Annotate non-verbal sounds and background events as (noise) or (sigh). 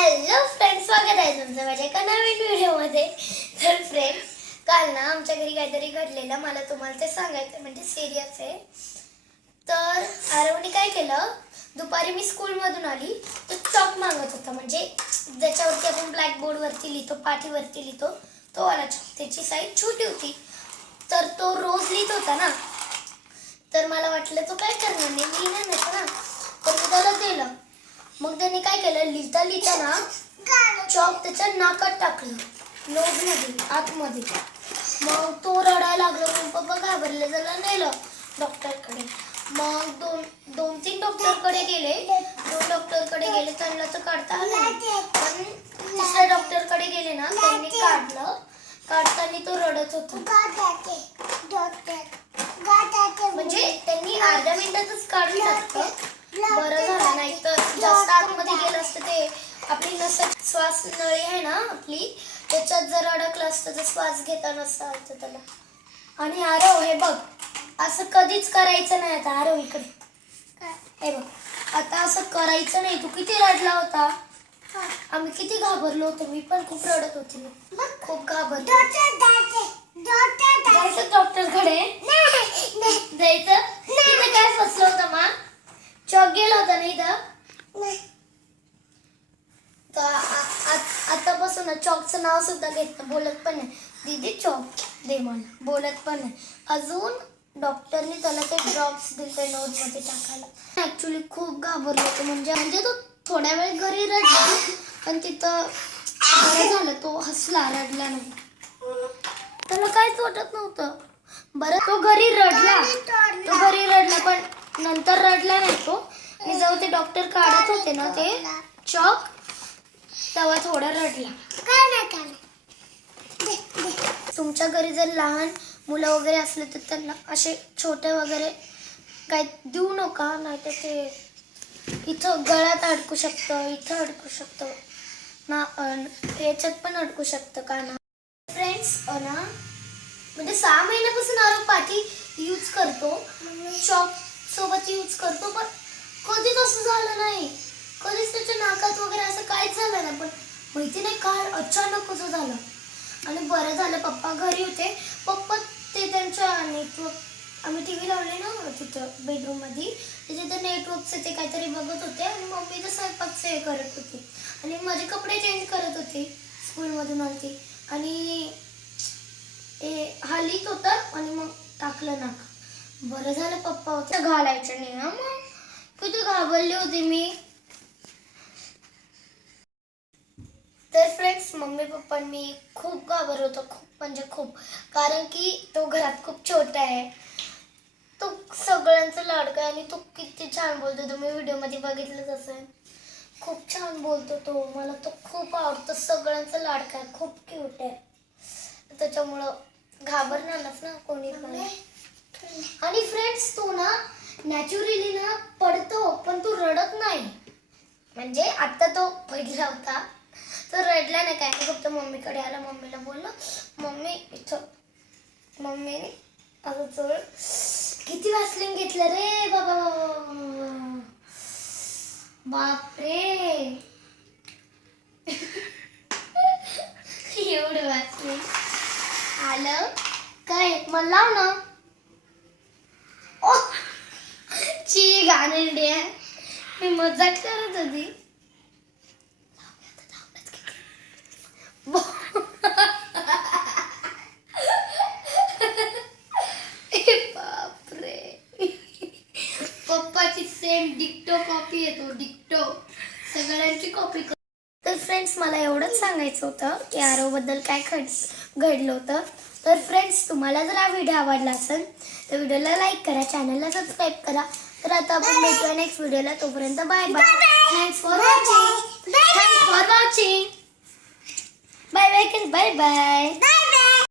Hello friends स्वागत आहे तुमचं माझ्या एका नवीन व्हिडिओमध्ये तर फ्रेंड काल ना आमच्या घरी काहीतरी घडलेलं. मला तुम्हाला ते सांगायचं म्हणजे सिरियस आहे. तर आरवणी काय केलं? दुपारी मी स्कूलमधून आली. तो चॉक मागत होता. म्हणजे ज्याच्यावरती आपण ब्लॅकबोर्डवरती लिहितो पाठीवरती लिहितो तो वाला चॉक. त्याची साईज छोटी होती. तर तो रोज लिहित होता ना. तर मला वाटलं तो काय करणार नाही? मी नाही ना. तर मी त्याला दिलं. मग त्याने काय केलं? लिहिता लिहिता ना चॉक त्याच्या नाकात टाकलं. नोजमध्ये आतमध्ये. मग तो रडायला लागला. मग पप्पा घाबरले. त्याला नेलं डॉक्टरकडे. मग दोन दोन तीन डॉक्टरकडे गेले. दोन डॉक्टरकडे गेले. त्यांना तर काढता आलं. पण तिसऱ्या डॉक्टरकडे गेले ना त्यांनी काढलं. काढताना तो रडत होता. म्हणजे त्यांनी अर्ध्या मिनिटातच काढून टाकलं. बरं झालं नाही तर जास्त आतमध्ये गेलं असतं ते. आपली नस श्वास नळी आहे ना आपली त्याच्यात जर अडकलं असतं तर श्वास घेता नसता आलं त्याला. आणि आरव हे बघ असं कधीच करायचं नाही आता आरव इकडे. हे बघ आता असं करायचं नाही. तू किती रडला होता? आम्ही किती घाबरलो होतो मी पण खूप रडत होती. खूप घाबरलो. जायचं डॉक्टरकडे? जायचं? काय फसलं होतं? होता नाही इथं? तर आतापासून चॉकचं नाव सुद्धा घेत बोलत पण नाही. दीदी चॉक दे मला बोलत पण नाही. अजून डॉक्टरने त्याला ते ड्रॉप्स दिले नोजमध्ये टाकायला. ऍक्च्युली खूप घाबरलो होतो म्हणजे म्हणजे तो थोड्या वेळ घरी रडला पण तिथं बरं झालं तो हसला रडला नाही. त्याला काहीच वाटत नव्हतं. बरं तो घरी रडला. तो घरी रडला पण नंतर रडला नाही तो. मी जेव्हा ते डॉक्टर काढत होते ना ते चॉक तेव्हा थोडा रडला. तुमच्या घरी जर लहान मुलं वगैरे असले तर त्यांना असे छोटे वगैरे काय देऊ नका नाही तर ते इथं गळ्यात अडकू शकतं इथं अडकू शकतं. ना याच्यात पण अडकू शकतं का ना? फ्रेंड्स ना म्हणजे सहा महिन्यापासून आरोप पाठी यूज करतो. चॉक सोबत यूज करतो पण कधीच असं झालं नाही. कधीच त्याच्या नाकात वगैरे असं काहीच झालं नाही पण माहिती नाही काय अचानक कसं झालं. आणि बरं झालं पप्पा घरी होते. पप्पा ते त्यांच्या नेटवर्क आम्ही टी व्ही लावले ना तिथं बेडरूममध्ये ते तिथं नेटवर्कचं ते काहीतरी बघत होते आणि मम्मी तर स्वयंपाकचं हे करत होती. आणि माझे कपडे चेंज करत होते स्कूलमधून आलती. आणि ते हालीत होतं आणि मग टाकलं नाका. बरं झालं पप्पा होतं. घालायचं नाही ना मग. किती घाबरले होते मी? तर फ्रेंड्स मम्मी पप्पा मी खूप घाबर होतो खूप म्हणजे खूप. कारण की तो घरात खूप छोटा आहे. तो सगळ्यांचा लाडका आहे आणि तो किती छान बोलतो तुम्ही व्हिडिओमध्ये बघितलंच असेल. खूप छान बोलतो तो. मला तो खूप आवडतो. सगळ्यांचा लाडका आहे. खूप क्यूट आहे. त्याच्यामुळं घाबरणारच ना कोणी पण. आणि फ्रेंड्स तो ना नॅचरली ना पडतो पण तो रडत नाही म्हणजे आता तो पहिला होता. तो रडला नाही काय फक्त मम्मीकडे आला मम्मीला बोललो मम्मी इथं. मम्मीने असं चोळ किती वाचलिंग घेतलं रे बाबा बापरे. (laughs) एवढं वाचले आलं? काय? मला लाव ना. ओ ची आहे मी मजाक करत होती. सेम डिक्टो कॉपी येतो डिक्टो सगळ्यांची कॉपी तर फ्रेंड्स मला एवढंच सांगायचं होतं की आरोबद्दल काय घड घडलं होतं. तर फ्रेंड्स तुम्हाला जर हा व्हिडिओ आवडला असेल तर व्हिडिओला लाईक करा चॅनलला सबस्क्राईब करा. तर आता आपण भेटूया नेक्स्ट व्हिडिओला तोपर्यंत bye bye thanks for watching thanks for watching bye bye bye bye